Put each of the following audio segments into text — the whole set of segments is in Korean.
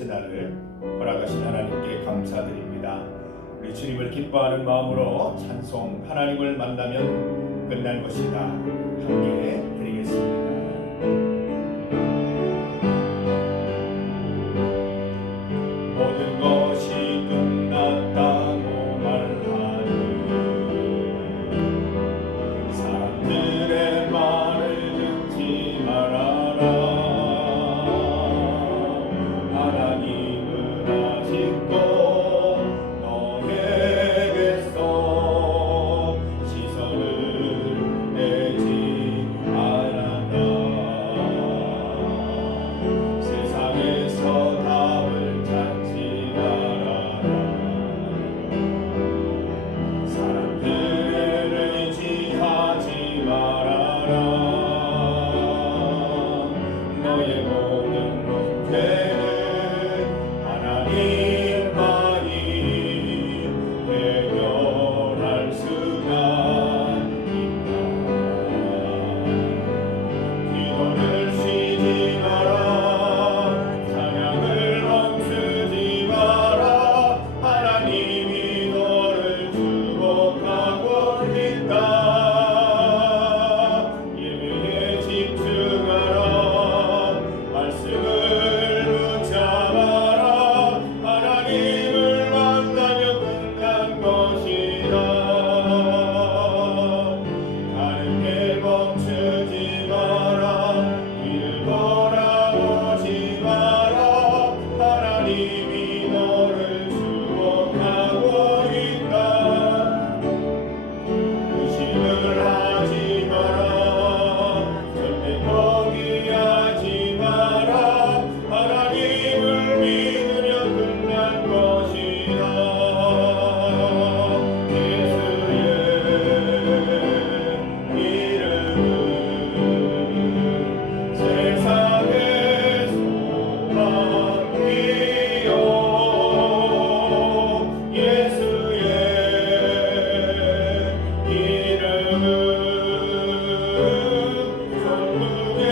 첫째 날을 허락하신 하나님께 감사드립니다. 우리 주님을 기뻐하는 마음으로 찬송 하나님을 만나면 끝날 것이다 함께 드리겠습니다. 모든 것이 끝났다고 말하는 사람들의 말을 듣지 말아라. 하나님은 아직도 너에게서 시선을 내지 않았다. 세상에서 답을 찾지 말아라. 사람들을 의지하지 말아라. 너의 모든 문제는 하나님만이 해결할 수가 있다. 기도를 쉬지 마라. 찬양을 멈추지 마라. 하나님이 너를 축복하고 있다. 예배에 집중하라. 말씀을 붙잡아라. 하나님을 만나며 끝난 것이다. 가는 길 멈추지 마라. 뒤를 돌아보지 마라. 하나님이 너를 축복하고 있다. 의심을 하지 마라. 절대 포기하지 마라. 하나님을 믿으며 끝난 것이다. 예수의 이름은 세상의 소망이요. 예수의 이름은 천국의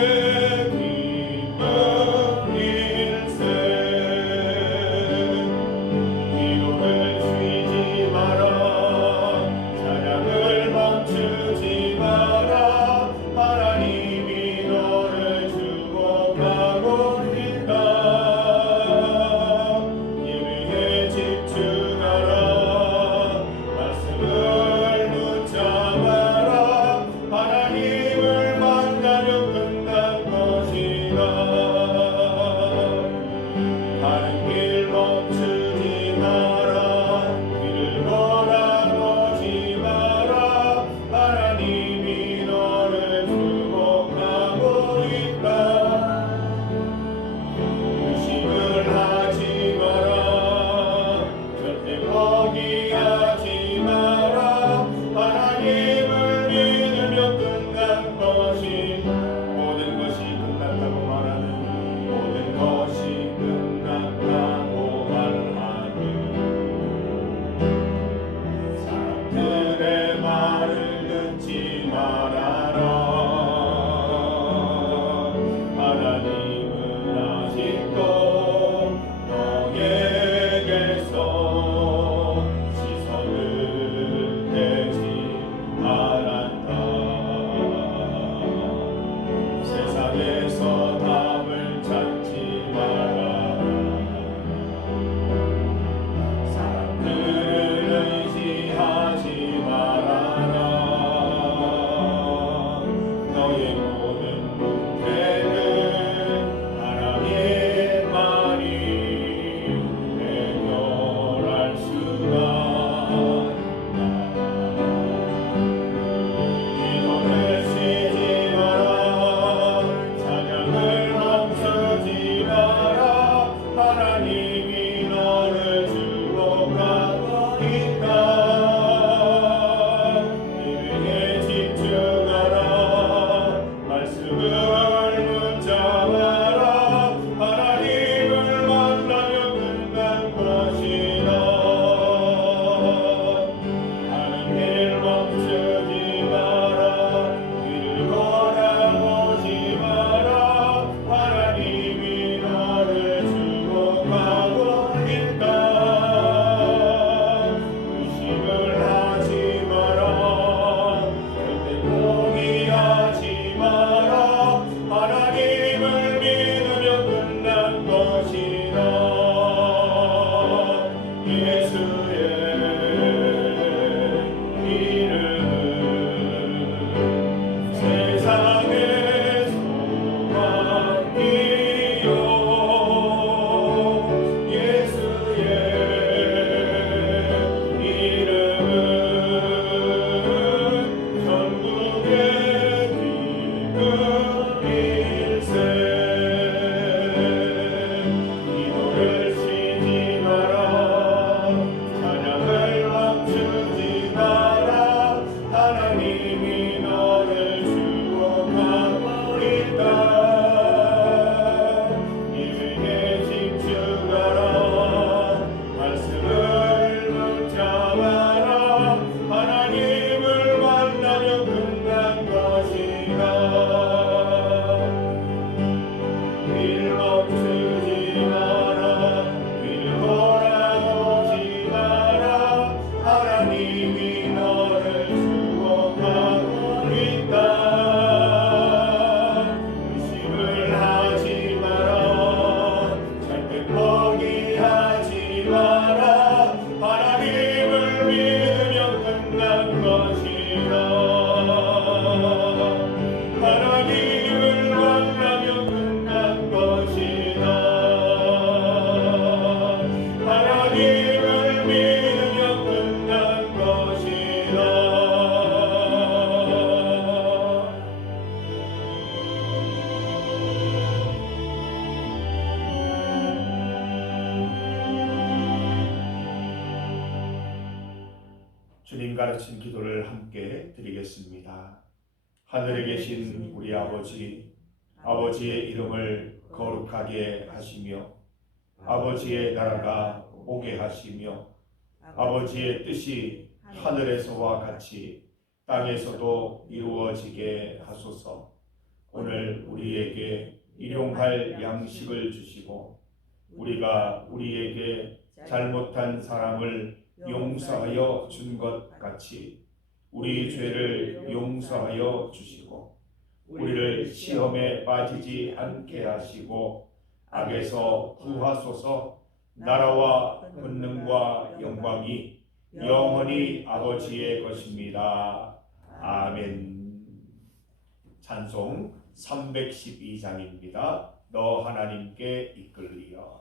기쁨일세. 기도를 쉬지 마라. 찬양을 멈추지 마라. 하나님이 너를 축복하고 있다. 예배에 집중하라. 말씀을 붙잡아라. 하나님을 만나며 끝난 것이다. 가는 길 멈추지 마라. 뒤를 돌아보지 마라. 하나님이 너를 축복하고 있다. 의심을 하지 마라. 절대 포기하지 마라. 하나님을 믿으며 끝난 것이 모든 것이 끝났다고 말하는 모든 것이 끝났다. 가르친 기도를 함께 드리겠습니다. 하늘에 계신 우리 아버지, 아버지의 이름을 거룩하게 하시며 아버지의 나라가 오게 하시며 아버지의 뜻이 하늘에서와 같이 땅에서도 이루어지게 하소서. 오늘 우리에게 일용할 양식을 주시고 우리가 우리에게 잘못한 사람을 용서하여 준 것 같이 우리 죄를 용서하여 주시고 우리를 시험에 빠지지 않게 하시고 악에서 구하소서. 나라와 권능과 영광이 영원히 아버지의 것입니다. 아멘. 찬송 312장입니다. 너 하나님께 이끌리어.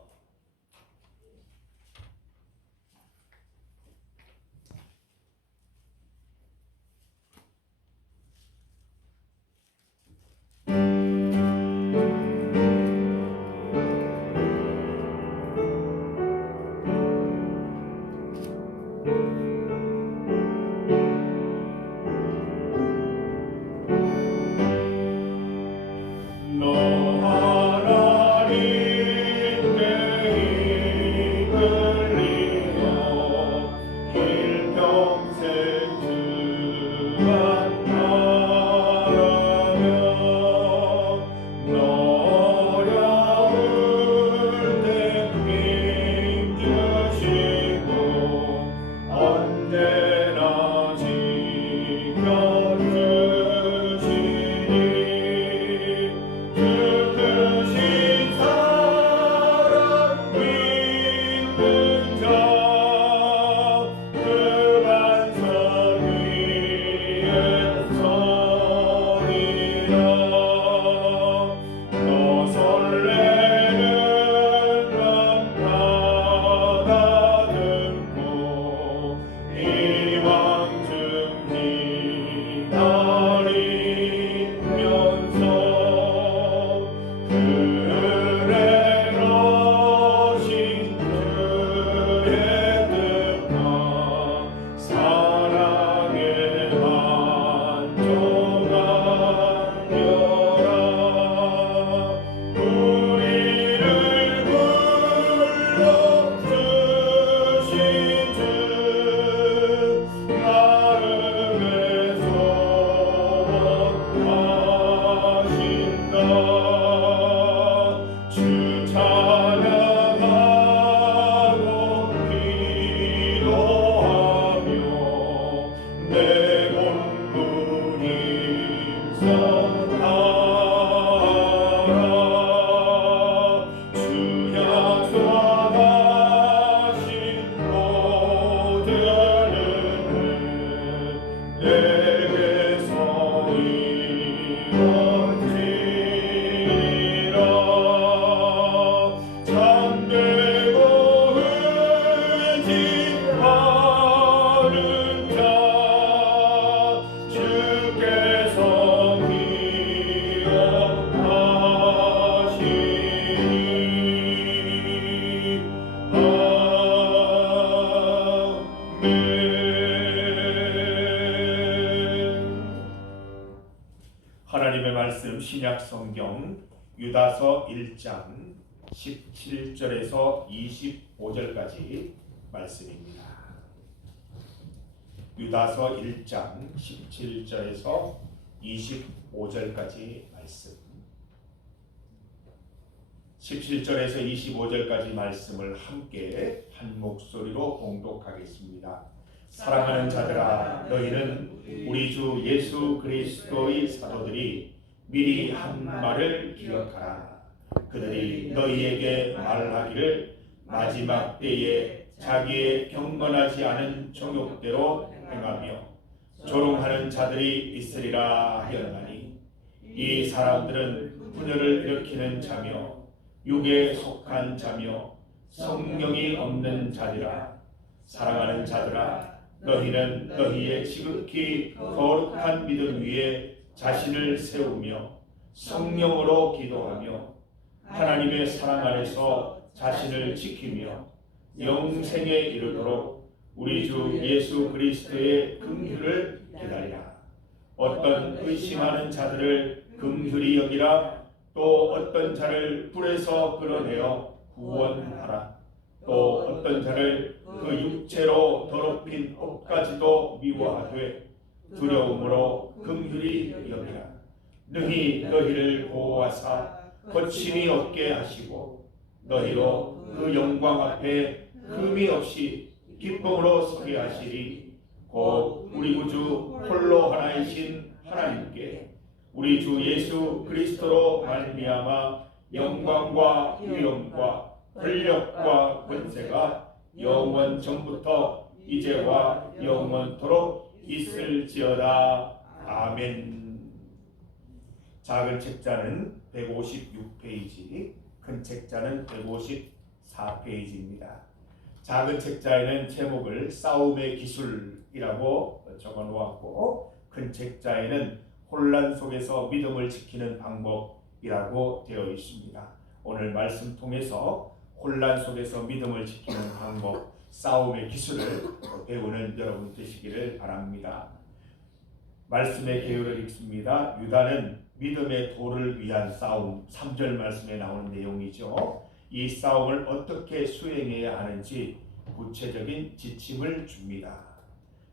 하나님의 말씀 신약 성경 유다서 1장 17절에서 25절까지 말씀입니다. 유다서 1장 17절에서 25절까지 말씀. 17절에서 25절까지 말씀을 함께 한 목소리로 봉독하겠습니다. 사랑하는 자들아, 너희는 우리 주 예수 그리스도의 사도들이 미리 한 말을 기억하라. 그들이 너희에게 말하기를 마지막 때에 자기의 경건하지 않은 정욕대로 행하며 조롱하는 자들이 있으리라 하였나니, 이 사람들은 분열을 일으키는 자며 육에 속한 자며 성령이 없는 자들아. 사랑하는 자들아, 너희는 너희의 지극히 거룩한 믿음 위에 자신을 세우며 성령으로 기도하며 하나님의 사랑 안에서 자신을 지키며 영생에 이르도록 우리 주 예수 그리스도의 긍휼을 기다리라. 어떤 의심하는 자들을 긍휼히 여기라. 또 어떤 자를 불에서 끌어내어 구원하라. 또 어떤 자를 그 육체로 더럽힌 옷까지도 미워하되 두려움으로 긍휼히 여기라. 능히 너희를 보호하사 거침이 없게 하시고 너희로 그 영광 앞에 흠이 없이 기쁨으로 서게 하시리. 곧 우리 구주 홀로 하나이신 하나님께 우리 주 예수 그리스도로 말미암아 영광과 위엄과 권력과 권세가 영원 전부터 이제와 영원토록 있을지어다. 아멘. 작은 책자는 156페이지, 큰 책자는 154페이지입니다. 작은 책자에는 제목을 싸움의 기술이라고 적어 놓았고, 큰 책자에는 혼란 속에서 믿음을 지키는 방법이라고 되어 있습니다. 오늘 말씀 통해서 혼란 속에서 믿음을 지키는 방법, 싸움의 기술을 배우는 여러분 되시기를 바랍니다. 말씀의 개요를 읽습니다. 유다는 믿음의 도를 위한 싸움, 3절 말씀에 나오는 내용이죠. 이 싸움을 어떻게 수행해야 하는지 구체적인 지침을 줍니다.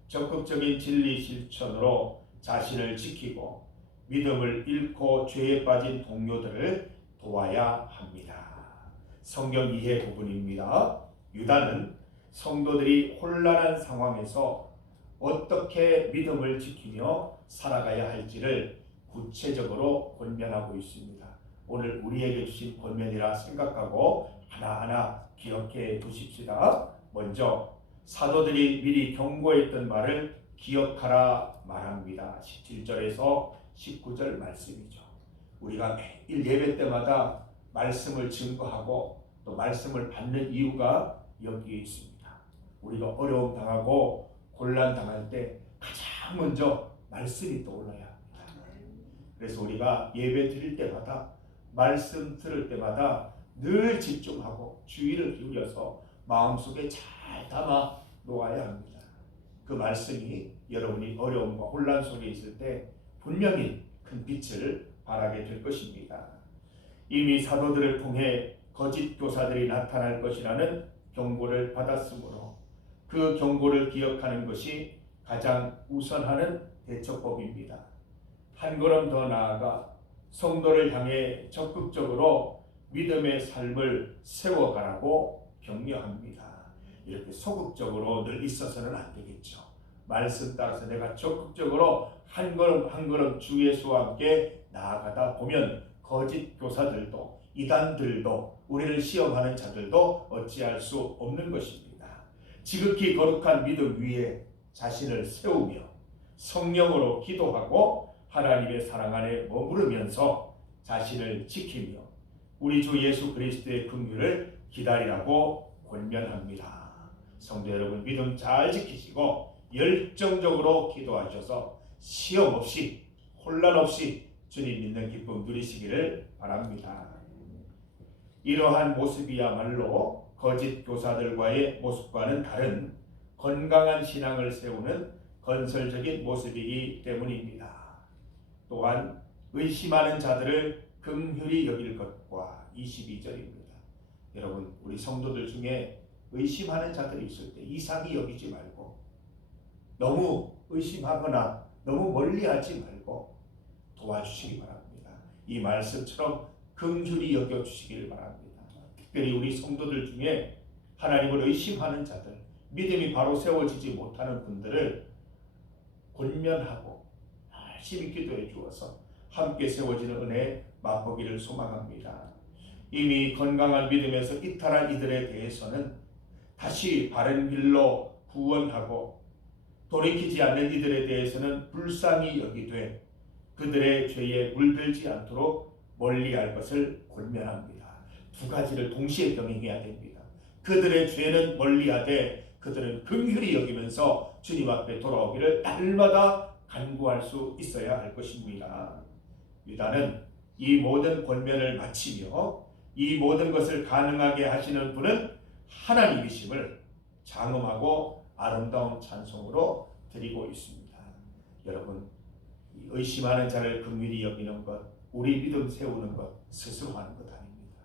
적극적인 진리 실천으로 자신을 지키고 믿음을 잃고 죄에 빠진 동료들을 도와야 합니다. 성경 이해 부분입니다. 유다는 성도들이 혼란한 상황에서 어떻게 믿음을 지키며 살아가야 할지를 구체적으로 권면하고 있습니다. 오늘 우리에게 주신 권면이라 생각하고 하나하나 기억해 두십시다. 먼저 사도들이 미리 경고했던 말을 기억하라 말합니다. 17절에서 19절 말씀이죠. 우리가 매일 예배 때마다 말씀을 증거하고 또 말씀을 받는 이유가 여기에 있습니다. 우리가 어려움 당하고 곤란 당할 때 가장 먼저 말씀이 떠올라야 합니다. 그래서 우리가 예배 드릴 때마다 말씀 들을 때마다 늘 집중하고 주의를 기울여서 마음속에 잘 담아 놓아야 합니다. 그 말씀이 여러분이 어려움과 혼란 속에 있을 때 분명히 큰 빛을 발하게 될 것입니다. 이미 사도들을 통해 거짓 교사들이 나타날 것이라는 경고를 받았으므로 그 경고를 기억하는 것이 가장 우선하는 대처법입니다. 한 걸음 더 나아가 성도를 향해 적극적으로 믿음의 삶을 세워가라고 격려합니다. 이렇게 소극적으로 늘 있어서는 안 되겠죠. 말씀 따라서 내가 적극적으로 한 걸음 한 걸음 주 예수와 함께 나아가다 보면 거짓 교사들도 이단들도 우리를 시험하는 자들도 어찌할 수 없는 것입니다. 지극히 거룩한 믿음 위에 자신을 세우며 성령으로 기도하고 하나님의 사랑 안에 머무르면서 자신을 지키며 우리 주 예수 그리스도의 긍휼을 기다리라고 권면합니다. 성도 여러분, 믿음 잘 지키시고 열정적으로 기도하셔서 시험 없이 혼란 없이 주님 믿는 기쁨 누리시기를 바랍니다. 이러한 모습이야말로 거짓 교사들과의 모습과는 다른 건강한 신앙을 세우는 건설적인 모습이기 때문입니다. 또한 의심하는 자들을 긍휼히 여길 것과 22절입니다. 여러분, 우리 성도들 중에 의심하는 자들이 있을 때 이상히 여기지 말고 너무 의심하거나 너무 멀리하지 말고 도와주시기 바랍니다. 이 말씀처럼 긍휼히 여겨주시기를 바랍니다. 특별히 우리 성도들 중에 하나님을 의심하는 자들, 믿음이 바로 세워지지 못하는 분들을 권면하고 열심히 기도해 주어서 함께 세워지는 은혜 맛보기를 소망합니다. 이미 건강한 믿음에서 이탈한 이들에 대해서는 다시 바른 길로 구원하고 돌이키지 않는 이들에 대해서는 불쌍히 여기되 그들의 죄에 물들지 않도록 멀리할 것을 권면합니다. 두 가지를 동시에 병행해야 됩니다. 그들의 죄는 멀리하되 그들은 긍휼히 여기면서 주님 앞에 돌아오기를 날마다 간구할 수 있어야 할 것입니다. 유다는 이 모든 권면을 마치며 이 모든 것을 가능하게 하시는 분은 하나님이심을 장엄하고 아름다운 찬송으로 드리고 있습니다. 여러분, 의심하는 자를 긍휼히 여기는 것, 우리 믿음 세우는 것 스스로 하는 것 아닙니다.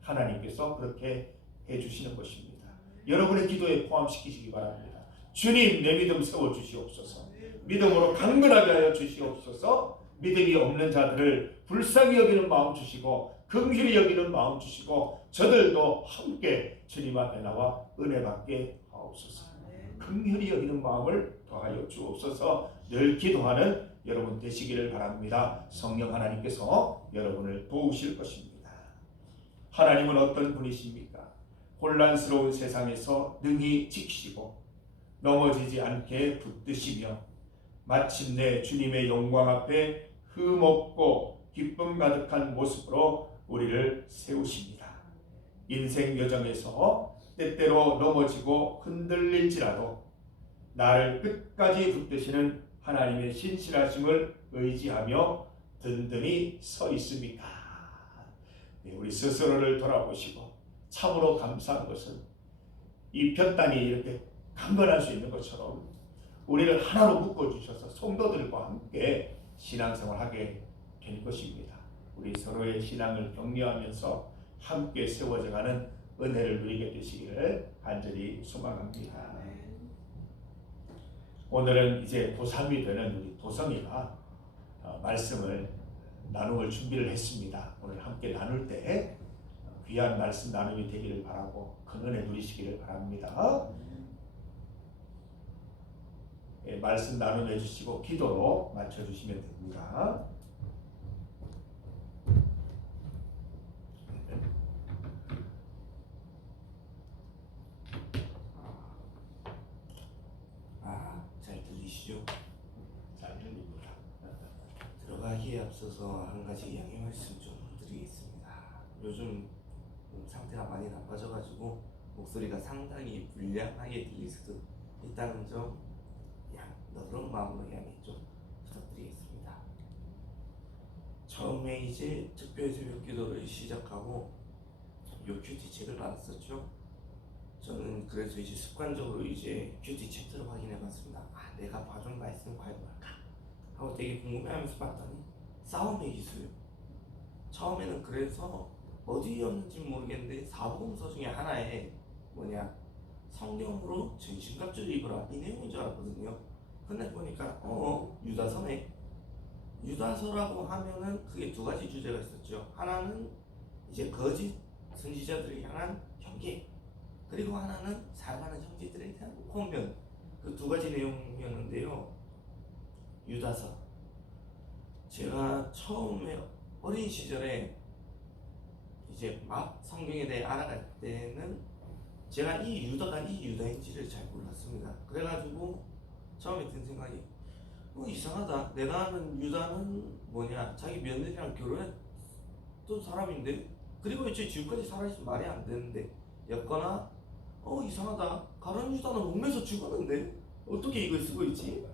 하나님께서 그렇게 해주시는 것입니다. 여러분의 기도에 포함시키시기 바랍니다. 주님, 내 믿음 세워주시옵소서. 믿음으로 강건하게 하여 주시옵소서. 믿음이 없는 자들을 불쌍히 여기는 마음 주시고 긍휼히 여기는 마음 주시고 저들도 함께 주님 앞에 나와 은혜 받게 하옵소서. 긍휼히 여기는 마음을 더하여 주옵소서. 늘 기도하는 여러분 되시기를 바랍니다. 성령 하나님께서 여러분을 도우실 것입니다. 하나님은 어떤 분이십니까? 혼란스러운 세상에서 능히 지키시고 넘어지지 않게 붙드시며 마침내 주님의 영광 앞에 흠없고 기쁨 가득한 모습으로 우리를 세우십니다. 인생 여정에서 때때로 넘어지고 흔들릴지라도 나를 끝까지 붙드시는 하나님의 신실하심을 의지하며 든든히 서 있습니다. 우리 스스로를 돌아보시고 참으로 감사한 것은 이 볕단이 이렇게 강건할 수 있는 것처럼 우리를 하나로 묶어주셔서 성도들과 함께 신앙생활하게 될 것입니다. 우리 서로의 신앙을 격려하면서 함께 세워져가는 은혜를 누리게 되시기를 간절히 소망합니다. 오늘은 이제 도3이 되는 우리 도성이가 말씀을 나눌 준비를 했습니다. 오늘 함께 나눌 때 귀한 말씀 나눔이 되기를 바라고 큰 은혜 누리시기를 바랍니다. 말씀 나눔해 주시고 기도로 맞춰주시면 됩니다. 잘 들리시죠? 잘 들립니다. 들어가기에 앞서서 한 가지 양해 말씀 좀 드리겠습니다. 요즘 상태가 많이 나빠져가지고 목소리가 상당히 불량하게 들릴 수도 있다는 점 너그러운 마음으로 양해 좀 부탁드리겠습니다. 처음에 이제 특별 새벽 기도를 시작하고 요 큐티 책을 받았었죠. 저는 그래서 이제 습관적으로 이제 큐티 챕터를 확인해봤습니다. 내가 봐준 말씀 과연 뭘까? 하고 되게 궁금해하면서 봤더니 싸움의 기술. 처음에는 그래서 어디였는지 모르겠는데 사복음서 중에 하나에 성경으로 전신갑주를 입으라 이 내용인 줄 알았거든요. 근데 보니까 유다서네. 유다서라고 하면은 그게 두 가지 주제가 있었죠. 하나는 이제 거짓 선지자들을 향한 경계, 그리고 하나는 사랑하는 형제들에 대한 권면. 그 두 가지 내용이었는데요. 유다서, 제가 처음에 어린 시절에 이제 막 성경에 대해 알아갈 때는 제가 이 유다가 이 유다인지를 잘 몰랐습니다. 그래가지고 처음에 든 생각이 이상하다. 내가 아는 유다는 자기 며느리랑 결혼했던 사람인데, 그리고 이제 지금까지 살아있으면 말이 안 되는데, 였거나 이상하다. 가룟 유다는 옥매서 죽었는데 어떻게 이걸 쓰고 있지?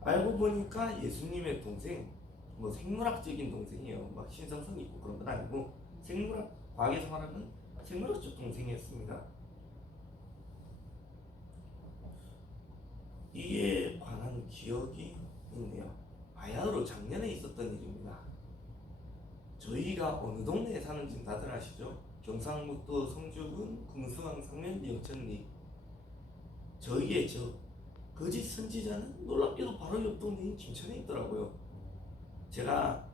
알고 보니까 예수님의 동생, 생물학적인 동생이에요. 막 신성성이 있고 그런 건 아니고 과학에서 말하는 생물학적 동생이었습니다. 이에 관한 기억이 있네요. 바야흐로 작년에 있었던 일입니다. 저희가 어느 동네에 사는지 다들 아시죠? 경상북도 성주군 궁수강 상면 영천리. 저희의 거짓 선지자는 놀랍게도 바로 옆 동네인 김천에 있더라고요. 제가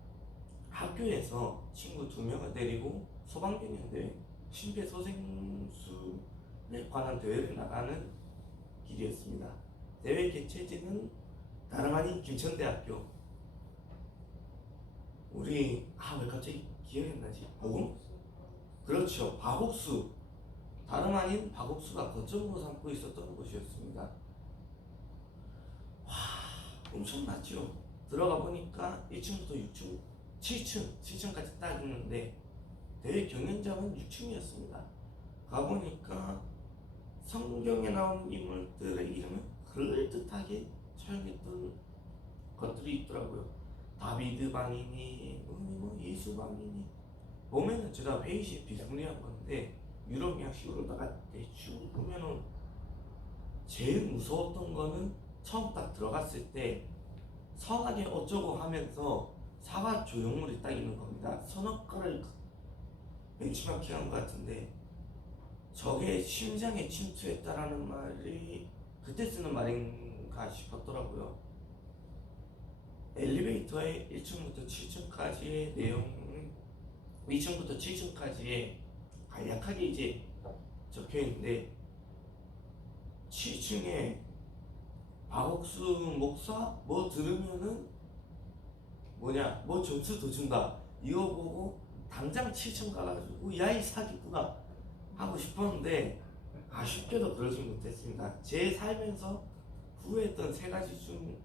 학교에서 친구 2명을 데리고 소방경연대회, 심폐소생술에 관한 대회를 나가는 길이었습니다. 대회 개최지는 다름 아닌 김천대학교. 우리 왜 갑자기 기억이 안 나지? 그렇죠. 박옥수. 다름 아닌 박옥수가 거점으로 삼고 있었던 곳이었습니다. 엄청났죠. 들어가 보니까 1층부터 6층, 7층까지 딱 있는데 대회 경연장은 6층이었습니다. 가보니까 성경에 나온 인물들의 이름을 그럴듯하게 차용했던 것들이 있더라고요. 다비드 방이니 예수 방이니 보면은 제가 회의실 비스무리한 건데 유럽 양식으로다가 대충 보면은 제일 무서웠던 거는 처음 딱 들어갔을 때 선하게 어쩌고 하면서 사과 조형물이 딱 있는 겁니다. 서너 가를 벤치마킹 한 것 같은데 저게 심장에 침투했다라는 말이 그때 쓰는 말인가 싶었더라고요. 엘리베이터의 1층부터 7층까지의 내용, 2층부터 7층까지의 간략하게 이제 적혀 있는데 7층에 박옥수 목사 뭐 들으면은 뭐 점수 더 준다 이거 보고 당장 7층 가가지고 야 이 사기꾼아 하고 싶었는데 아쉽게도 그러지 못했습니다. 제 살면서 후회했던 세 가지 중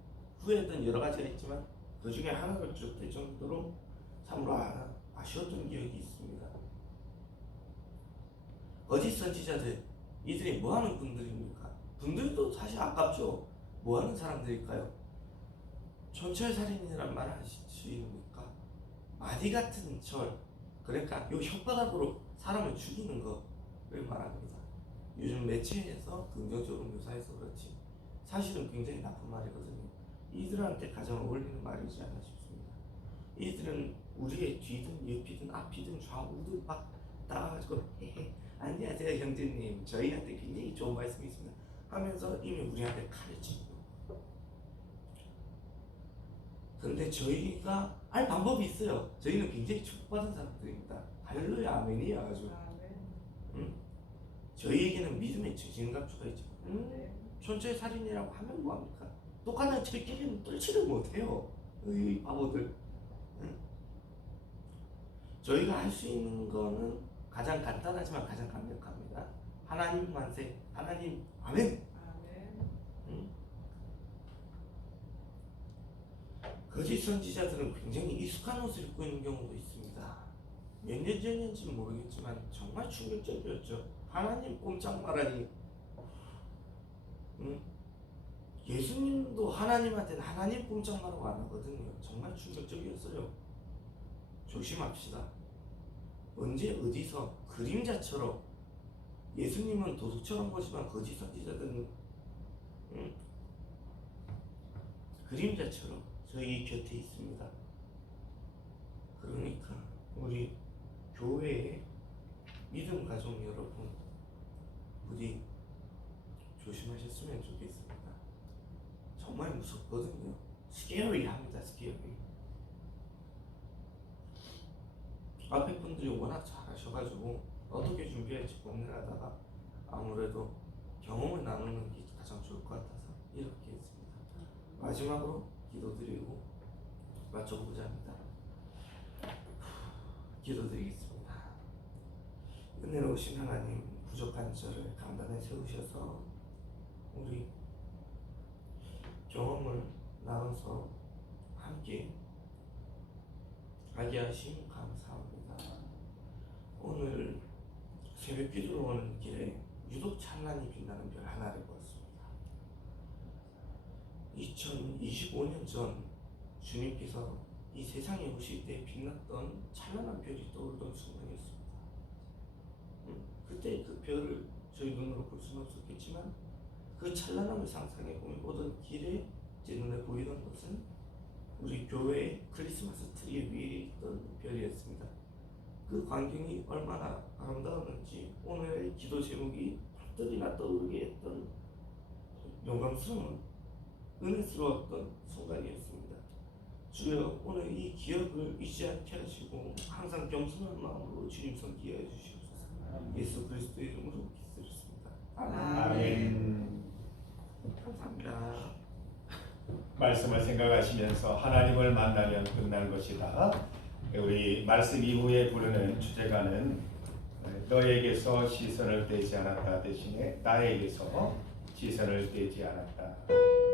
후회했던 여러 가지가 있지만 그 중에 하나를 쭉 될 정도로 참으로 아쉬웠던 기억이 있습니다. 거짓 선지자들 이들이 뭐하는 분들입니까? 분들도 사실 아깝죠. 뭐하는 사람들일까요? 촌철살인이란 말 하시니까 마디 같은 철, 그러니까 요 혓바닥으로 사람을 죽이는 거를 말합니다. 요즘 매체에서 긍정적으로 묘사해서 그렇지 사실은 굉장히 나쁜 말이거든요. 이들한테 가장 어울리는 말이지 않나 싶습니다. 이들은 우리의 뒤든 옆이든 앞이든 좌우든 막 따가지고 안녕하세요 형제님 저희한테 굉장히 좋은 말씀이 있습니다 하면서 이미 우리한테 칼을 치고, 근데 저희가 알 방법이 있어요. 저희는 굉장히 축복받은 사람들입니다. 할렐루야 아멘이야 아주. 저희에게는 믿음의 증거값주가 있죠. 촌철 살인이라고 하면 뭐합니까? 똑같은 철끼리는 뚫지를 못해요. 이 바보들. 저희가 할 수 있는 거는 가장 간단하지만 가장 강력합니다. 하나님 만세, 하나님 아멘. 거짓 선지자들은 굉장히 익숙한 옷을 입고 있는 경우도 있습니다. 몇 년 전인지는 모르겠지만 정말 충격적이었죠. 하나님 꼼짝 말하니. 예수님도 하나님한테는 하나님 꼼짝 말하고 안 하거든요. 정말 충격적이었어요. 조심합시다. 언제 어디서 그림자처럼, 예수님은 도둑처럼 보지만 거짓 선지자들은 그림자처럼 저희 곁에 있습니다. 그러니까 우리 교회의 믿음 가족 여러분 부디 조심하셨으면 좋겠습니다. 정말 무섭거든요. 스케어리합니다. 스케어리. 앞에 분들이 워낙 잘하셔가지고 어떻게 준비할지 고민하다가 아무래도 경험을 나누는 게 가장 좋을 것 같아서 이렇게 했습니다. 마지막으로 기도드리고 마쳐보고자 합니다. 기도드리겠습니다. 은혜로우신 하나님, 부족한 저를 강단에 세우셔서 우리 경험을 나눠서 함께 하게 하심 감사합니다. 오늘 새벽 기도로 오는 길에 유독 찬란히 빛나는 별 하나를 보았습니다. 2025년 전 주님께서 이 세상에 오실 때 빛났던 찬란한 별이 떠오르던 순간이었습니다. 그때 그 별을 저희 눈으로 볼 수는 없었겠지만 그 찬란함을 상상해보면 오던 길에 제 눈에 보이던 것은 우리 교회의 크리스마스 트리 위에 있던 별이었습니다. 그 광경이 얼마나 아름다웠는지 오늘의 기도 제목이 펄떡이나 떠오르게 했던 영광스러운 은혜스러웠던 순간이었습니다. 주여, 오늘 이 기억을 잊지 않게 하시고 항상 겸손한 마음으로 주님 섬기게 해 주시옵소서. 예수 그리스도의 이름으로 기도드렸습니다. 아멘. 감사합니다. 말씀을 생각하시면서 하나님을 만나면 끝날 것이다. 우리 말씀 이후에 부르는 주제가는 너에게서 시선을 떼지 않았다 대신에 나에게서 시선을 떼지 않았다.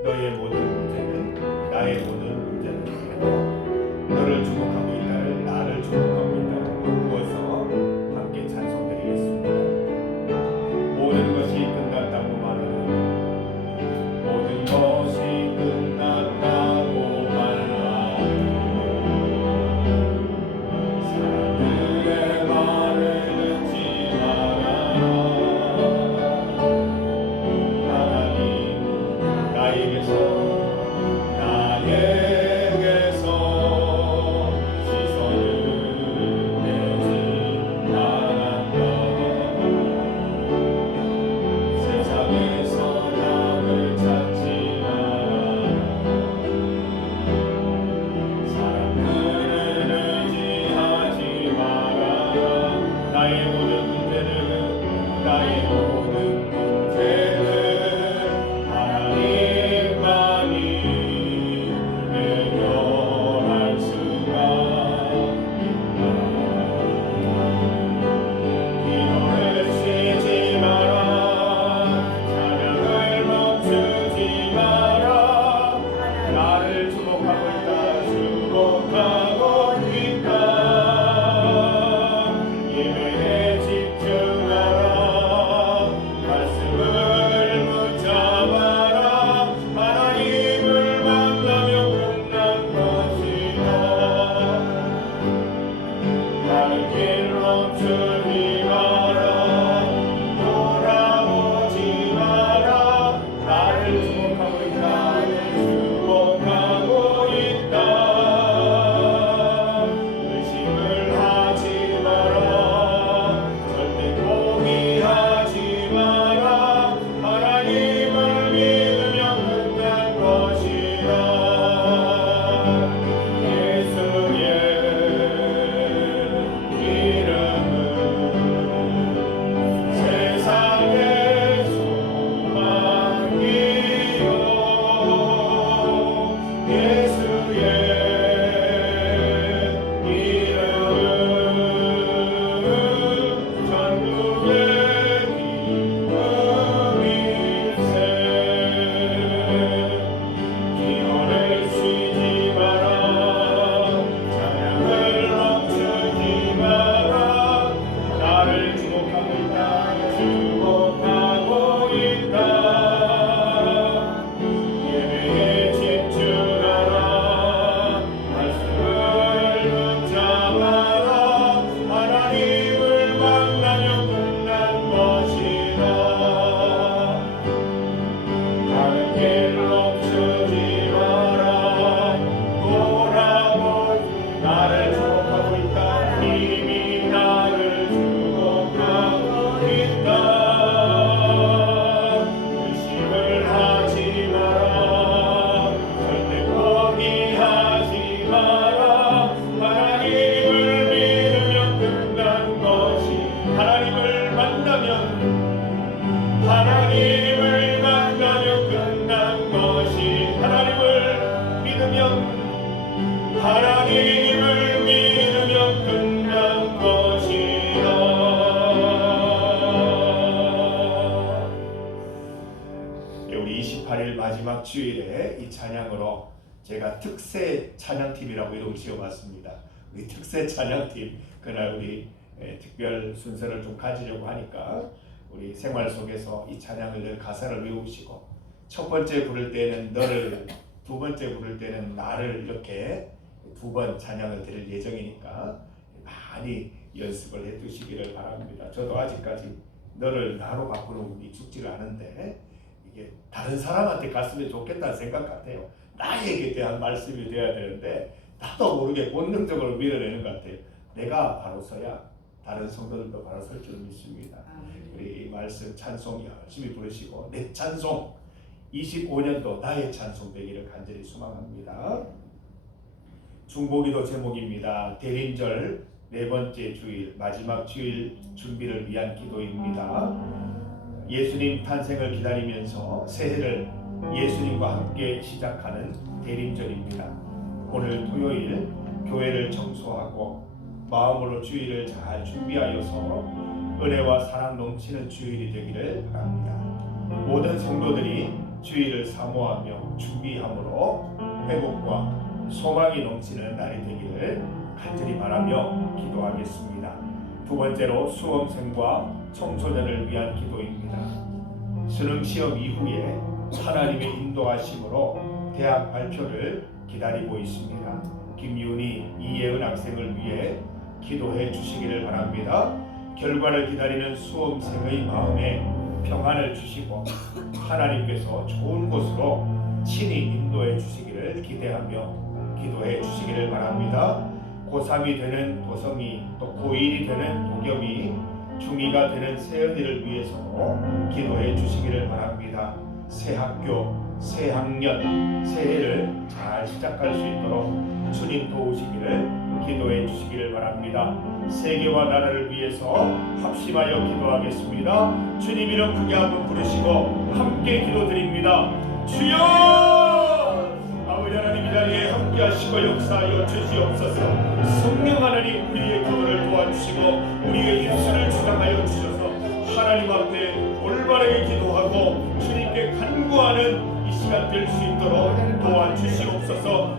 너의 모든 문제는 나의 모든 문제는 아니고 너를 주목하고 있다를 나를 주목하고 있다를 바꾸어서 함께 찬송드리겠습니다. 모든 것이 끝났다고 말하는 모든 것이 끝났다고 말하는 사람들의 말을 듣지 말아라. 하나님 하나님을 만나면 끝난 것이 하나님을 믿으면 끝난 것이다. 우리 28일 마지막 주일에 이 찬양으로 제가 특세 찬양팀이라고 이름을 지어봤습니다. 우리 특세 찬양팀, 그날 우리 특별 순서를 좀 가지려고 하니까 우리 생활 속에서 이 찬양을 늘 가사를 외우시고, 첫 번째 부를 때는 너를, 두 번째 부를 때는 나를, 이렇게 두 번 찬양을 드릴 예정이니까 많이 연습을 해 두시기를 바랍니다. 저도 아직까지 너를 나로 바꾸는 건 익숙지가 않은데 이게 다른 사람한테 갔으면 좋겠다는 생각 같아요. 나에게 대한 말씀이 돼야 되는데 나도 모르게 본능적으로 밀어내는 것 같아요. 내가 바로 서야 다른 성도들도 바로 설 줄 믿습니다. 우리 이 말씀 찬송 열심히 부르시고, 내 찬송 25년도 나의 찬송 되기를 간절히 소망합니다. 중보기도 제목입니다. 대림절 네 번째 주일, 마지막 주일 준비를 위한 기도입니다. 예수님 탄생을 기다리면서 새해를 예수님과 함께 시작하는 대림절입니다. 오늘 토요일 교회를 청소하고 마음으로 주일을 잘 준비하여서 은혜와 사랑 넘치는 주일이 되기를 바랍니다. 모든 성도들이 주일을 사모하며 준비함으로 회복과 소망이 넘치는 날이 되기를 간절히 바라며 기도하겠습니다. 두 번째로 수험생과 청소년을 위한 기도입니다. 수능시험 이후에 하나님의 인도하심으로 대학 발표를 기다리고 있습니다. 김윤희, 이예은 학생을 위해 기도해 주시기를 바랍니다. 결과를 기다리는 수험생의 마음에 평안을 주시고 하나님께서 좋은 곳으로 친히 인도해 주시기를 기대하며 기도해 주시기를 바랍니다. 고3이 되는 도성이, 또 고1이 되는 도겸이, 중2가 되는 세연이를 위해서 기도해 주시기를 바랍니다. 새 학교, 새 학년, 새해를 잘 시작할 수 있도록 주님 도우시기를 기도해 주시기를 바랍니다. 세계와 나라를 위해서 합심하여 기도하겠습니다. 주님 이름 크게 한번 부르시고 함께 기도드립니다. 주여! 아버지 하나님, 이 자리에 함께 하시고 역사하여 주시옵소서. 성령 하나님, 우리의 기도를 도와주시고 우리의 입술을 주장하여 주셔서 하나님 앞에 올바르게 기도하고 주님께 간구하는 이 시간 될 수 있도록 도와주시옵소서.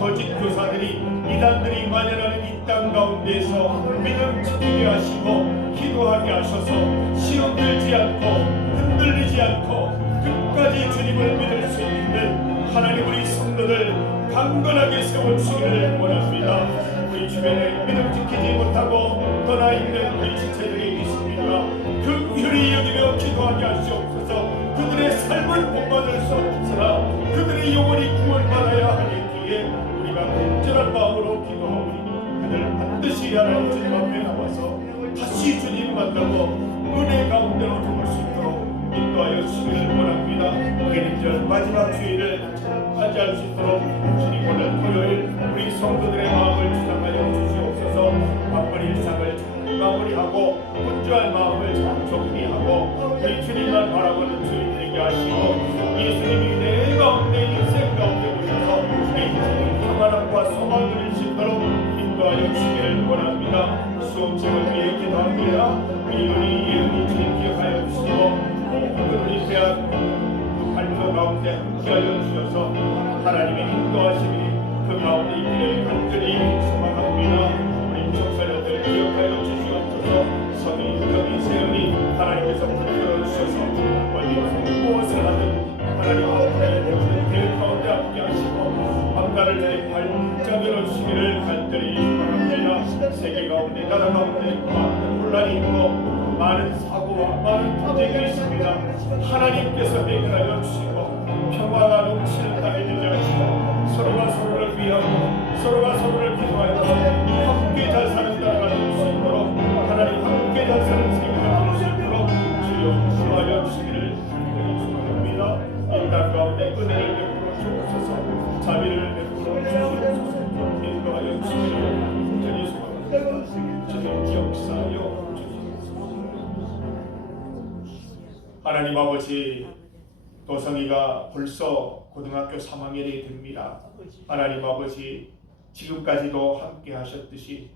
거짓 교사들이, 이단들이 만연하는 이 땅 가운데에서 믿음 지키게 하시고 기도하게 하셔서 시험 들지 않고 흔들리지 않고 끝까지 주님을 믿을 수 있는 하나님, 우리 성도들 강건하게 세워주시기를 원합니다. 우리 주변에 믿음 지키지 못하고 떠나 있는 우리 지체들이 있습니다. 긍휼히 여기며 기도하게 하시옵소서. 그들의 삶은 본받을 수 없으나 그들의 영혼이 구원받아야 하기에 우리가 간절한 마음으로 기도하오니 그들 반드시 하나님 주님 앞에 나와서 다시 주님 만나고 은혜 가운데로 들어올 수 있도록 인도하여 주시기를 원합니다. 대림절 마지막 주일을 맞이할 수 있도록 주님 오늘 토요일 우리 성도들의 마음을 주장하여 주시옵소서. 바쁜 일상을 잘 마무리하고 분주한 마음을 잘 정리하고 우리 주님만 바라보는 주님 되게 하시고 예수님이 내 가운데 인생 가운데 오셔서 내 인생의 평안함과 소망을 주도록 인도하여 주시기를 원합니다. 수험생을 위해 기도합니다. 우리 예은이 주님 기억하여 주시고 그들이 대학 발표 가운데 함께하여 주셔서 하나님의 인도하심이 그 가운데 있기를 간절히 소망합니다. 우리 청소년들 기억하여 주시옵소서. 성이, 유경이, 세연이 하나님께서 붙들어 주셔서 어디서 무엇을 하든 하나님 앞에 대회 가운데 함께 하시고 밤낮을 내 발자별어 주시기를 간절히 소망합니다. 세계 가운데, 나라 가운데 많은 혼란이 있고 많은 사고와 많은 분쟁이 있습니다. 하나님께서 해결하여 주시고 평화가 넘치는 땅에 되게 하시고 서로가 서로를 위하고 서로가 서로를 기도하여 함께 잘 사는 나라가 될 수 있도록 하나님 함께 잘 사는 세계가 될 수 있도록 주여 주하여 주시기를 소망합니다. 이 땅 가운데 은혜를 베풀어 주옵소서. 자비를 베풀어 주옵소서. 인도하여 주시기를 간절히 소망합니다. 주님 역사하여 주옵소서. 하나님 아버지, 도성이가 벌써 고등학교 3학년이 됩니다. 하나님 아버지, 지금까지도 함께 하셨듯이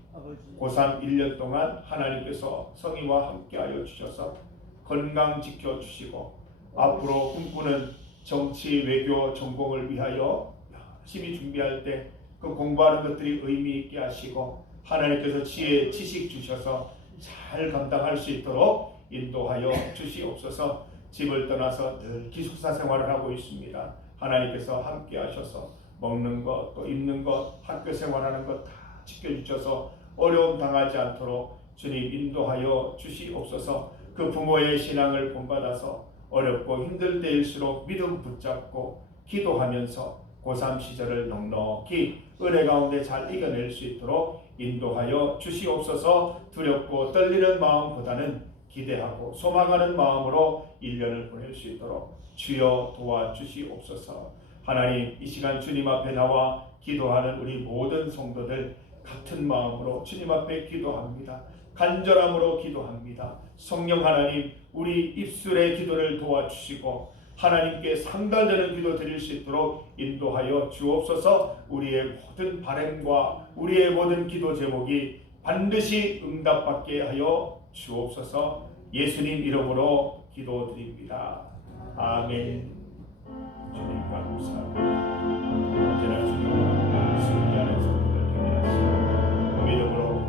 고3 1년 동안 하나님께서 성이와 함께하여 주셔서 건강 지켜주시고 앞으로 꿈꾸는 정치, 외교 전공을 위하여 열심히 준비할 때 그 공부하는 것들이 의미 있게 하시고 하나님께서 지혜, 지식 주셔서 잘 감당할 수 있도록 인도하여 주시옵소서. 집을 떠나서 늘 기숙사 생활을 하고 있습니다. 하나님께서 함께 하셔서 먹는 것, 또 입는 것, 학교 생활하는 것 다 지켜주셔서 어려움 당하지 않도록 주님 인도하여 주시옵소서. 그 부모의 신앙을 본받아서 어렵고 힘들 때일수록 믿음 붙잡고 기도하면서 고3 시절을 넉넉히 은혜 가운데 잘 이겨낼 수 있도록 인도하여 주시옵소서. 두렵고 떨리는 마음보다는 기대하고 소망하는 마음으로 1년을 보낼 수 있도록 주여 도와주시옵소서. 하나님, 이 시간 주님 앞에 나와 기도하는 우리 모든 성도들 같은 마음으로 주님 앞에 기도합니다. 간절함으로 기도합니다. 성령 하나님, 우리 입술의 기도를 도와주시고 하나님께 상달되는 기도 드릴 수 있도록 인도하여 주옵소서. 우리의 모든 바람과 우리의 모든 기도 제목이 반드시 응답받게 하여 주옵소서. 예수님 이름으로 기도드립니다. 아멘. 주님 감사합니다.